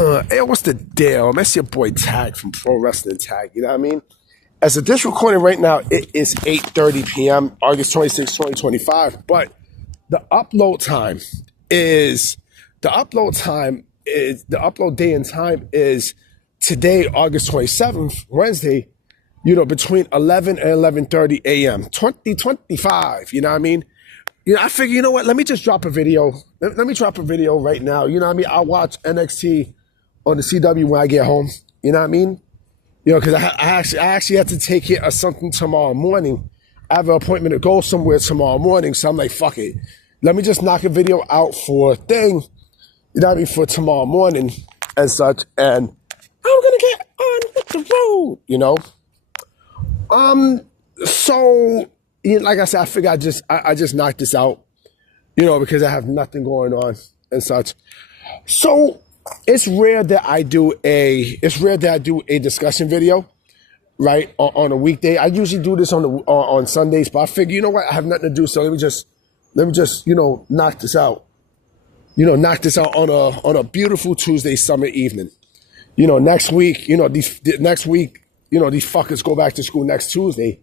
Hey, what's the deal? That's your boy Tag from Pro Wrestling Tag. You know what I mean? As of this recording right now, it is 8:30 p.m., August 26, 2025. But the upload time is the upload day and time is today, August 27th, Wednesday, between 11 and 11:30 a.m. 2025. You know what I mean? I figure, you know what? Let me just drop a video. Let me drop a video right now. You know what I mean? I'll watch NXT on the CW when I get home. You know what I mean? Because I actually have to take care of something tomorrow morning. I have an appointment to go somewhere tomorrow morning, so I'm like, fuck it. Let me just knock a video out for a thing, you know what I mean, for tomorrow morning and such, and I'm gonna get on with the road, So, like I said, I figure I just knocked this out, because I have nothing going on and such. So it's rare that I do a discussion video, right, on a weekday. I usually do this on Sundays, but I figure, you know what, I have nothing to do, so let me just knock this out. Knock this out on a beautiful Tuesday summer evening. Next week, these fuckers go back to school next Tuesday.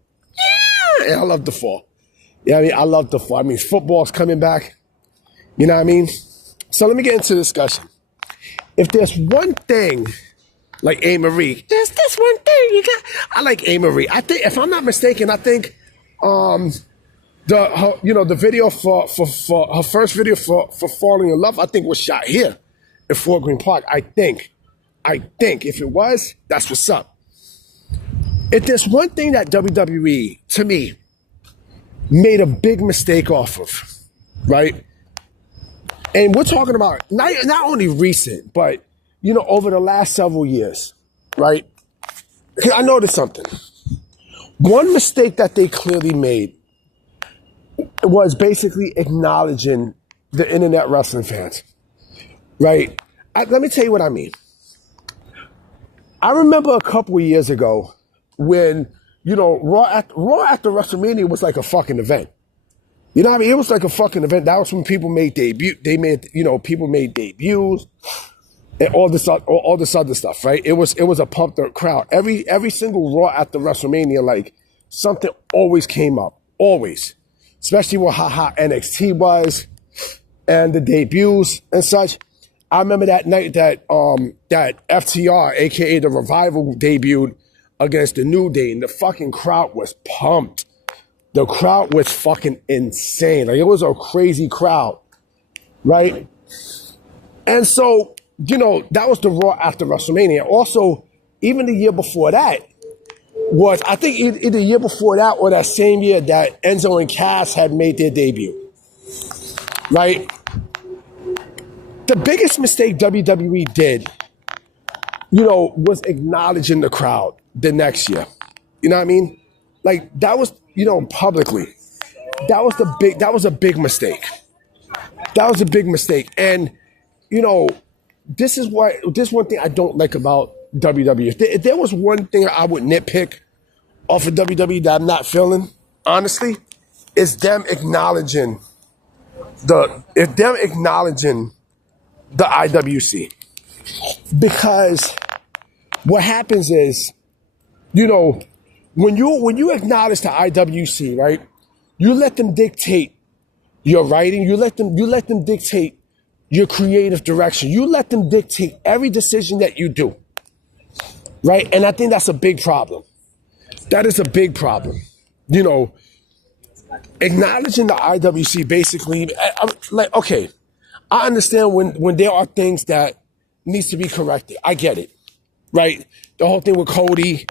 Yeah, and I love the fall. Yeah, I love the fall. Football's coming back. You know what I mean? So let me get into the discussion. If there's one thing, like A. Marie, there's this one thing I like A. Marie. I think, if I'm not mistaken, I think the video for her first video for Falling in Love, I think was shot here in Fort Greene Park. I think if it was, that's what's up. If there's one thing that WWE, to me, made a big mistake off of, right? And we're talking about not only recent, but, over the last several years, right? I noticed something. One mistake that they clearly made was basically acknowledging the internet wrestling fans, right? Let me tell you what I mean. I remember a couple of years ago when, Raw after WrestleMania was like a fucking event. You know what I mean? It was like a fucking event. That was when people made people made debuts and all this other stuff, right? It was a pumped up crowd. Every single Raw after WrestleMania, like, something always came up. Always. Especially with how hot NXT was and the debuts and such. I remember that night that FTR, aka the Revival, debuted against the New Day, and the fucking crowd was pumped. The crowd was fucking insane. Like, it was a crazy crowd, right? And so, that was the Raw after WrestleMania. Also, even the year before that was, I think either the year before that or that same year that Enzo and Cass had made their debut, right? The biggest mistake WWE did, was acknowledging the crowd the next year. You know what I mean? Like, that was, publicly. That was a big mistake. That was a big mistake. And, this is one thing I don't like about WWE. If there was one thing I would nitpick off of WWE that I'm not feeling, honestly, is them acknowledging the IWC. Because what happens is, when you acknowledge the IWC, right, you let them dictate your writing, you let them dictate your creative direction, you let them dictate every decision that you do, right? And I think that's a big problem. That is a big problem. Acknowledging the IWC basically, like, okay, I understand when there are things that needs to be corrected. I get it, right? The whole thing with Cody,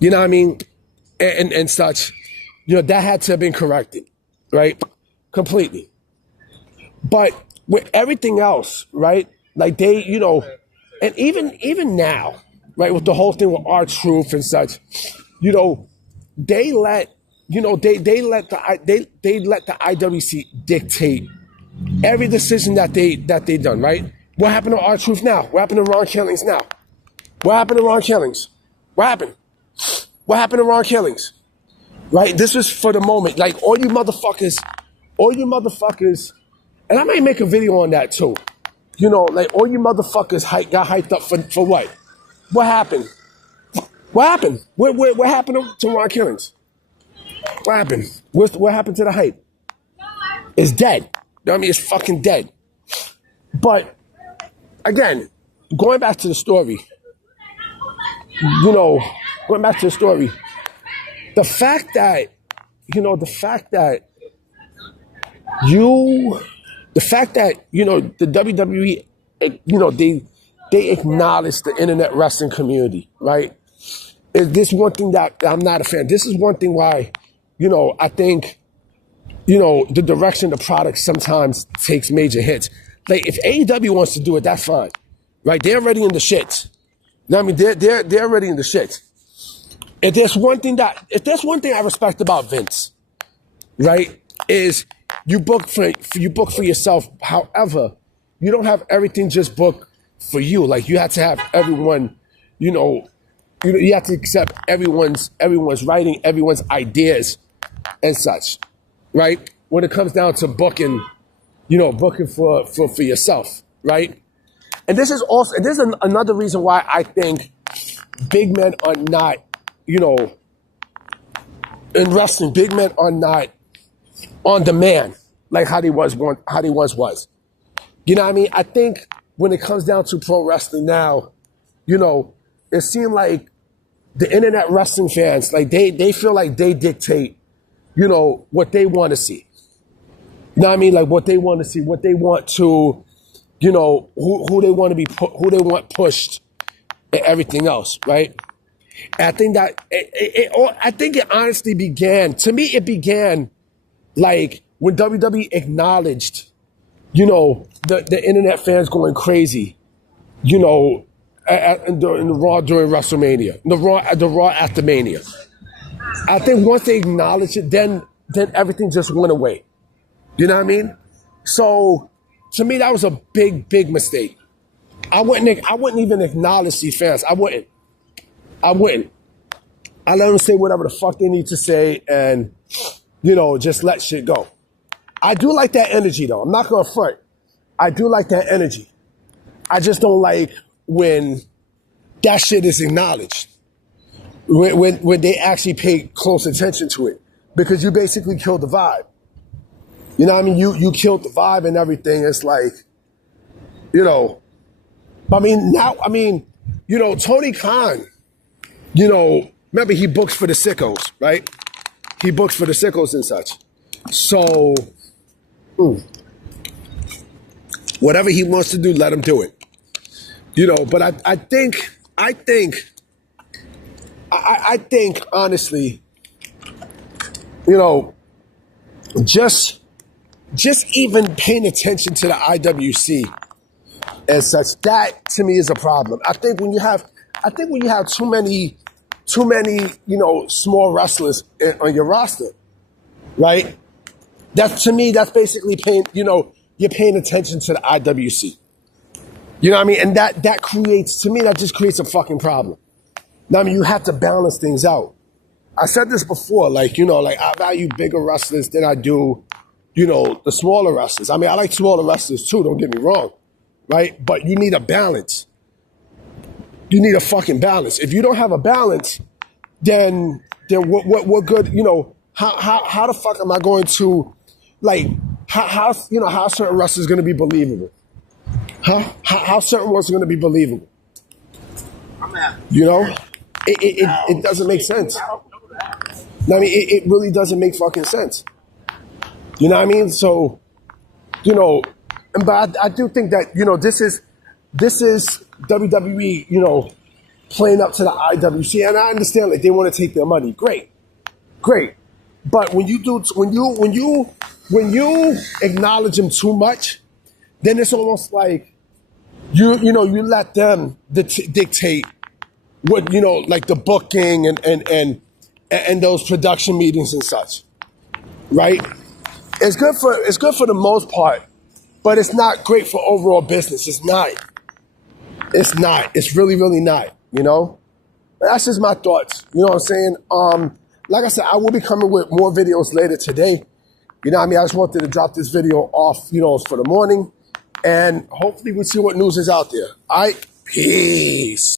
you know what I mean? And such, that had to have been corrected, right? Completely. But with everything else, right? Like, they, and even now, right, with the whole thing with R-Truth and such, they let the IWC dictate every decision that they done, right? What happened to R-Truth now? What happened to Ron Killings now? What happened to Ron Killings? What happened? What happened to Ron Killings? Right? This was for the moment. Like, all you motherfuckers, and I might make a video on that too. You know, like all you motherfuckers got hyped up for what? What happened? What happened? What happened to Ron Killings? What happened? What happened to the hype? It's dead. You know what I mean? It's fucking dead. But again, going back to the story, you know, the fact that, you know, the fact that, you know, the WWE, you know, they acknowledge the internet wrestling community, right? Is this one thing that I'm not a fan? This is one thing why, you know, I think, you know, the direction of the product sometimes takes major hits. Like if AEW wants to do it, that's fine, right? They're already in the shit. You know what I mean? They're already in the shit. If there's one thing I respect about Vince, right, is you book for yourself. However, you don't have everything just booked for you. Like you have to have everyone, you know, you have to accept everyone's writing, everyone's ideas and such, right? When it comes down to booking, you know, booking for yourself, right? And this is another reason why I think big men are not, you know, in wrestling, big men are not on demand like how they once was. You know what I mean? I think when it comes down to pro wrestling now, you know, it seemed like the internet wrestling fans, like they feel like they dictate, you know, what they want to see. You know what I mean? Like what they want to see, what they want to, you know, who they want to be, who they want pushed, and everything else, right? And I think that I think it honestly began. To me, it began like when WWE acknowledged, you know, the internet fans going crazy, you know, in the Raw during WrestleMania, the Raw after Mania. I think once they acknowledged it, then everything just went away. You know what I mean? So to me, that was a big mistake. I wouldn't even acknowledge these fans. I wouldn't. I let them say whatever the fuck they need to say and, you know, just let shit go. I do like that energy though. I'm not gonna front. I do like that energy. I just don't like when that shit is acknowledged. When they actually pay close attention to it. Because you basically killed the vibe. You know what I mean? You killed the vibe and everything. It's like, you know, you know, Tony Khan, you know, remember he books for the sickos, right? He books for the sickos and such. So, whatever he wants to do, let him do it. You know, but I think honestly, you know, just even paying attention to the IWC and such, that to me is a problem. I think when you have too many, you know, small wrestlers on your roster, right? To me, that's basically you're paying attention to the IWC. You know what I mean? And that just creates a fucking problem. Now, I mean, you have to balance things out. I said this before, like, you know, like I value bigger wrestlers than I do, you know, the smaller wrestlers. I mean, I like smaller wrestlers too, don't get me wrong, right? But you need a balance. You need a fucking balance. If you don't have a balance, then what good, you know, how the fuck am I going to, like, how certain wrestlers going to be believable? How certain ones are going to be believable? You know? It doesn't make sense. I mean, it really doesn't make fucking sense. You know what I mean? So, you know, but I do think that, you know, this is WWE, you know, playing up to the IWC, and I understand that they want to take their money. Great. But when you acknowledge them too much, then it's almost like you let them dictate what, you know, like the booking and those production meetings and such, right? It's good for the most part, but it's not great for overall business. It's not. It's really, really not, you know? But that's just my thoughts. You know what I'm saying? Like I said, I will be coming with more videos later today. You know what I mean? I just wanted to drop this video off, you know, for the morning. And hopefully we'll see what news is out there. All right, peace.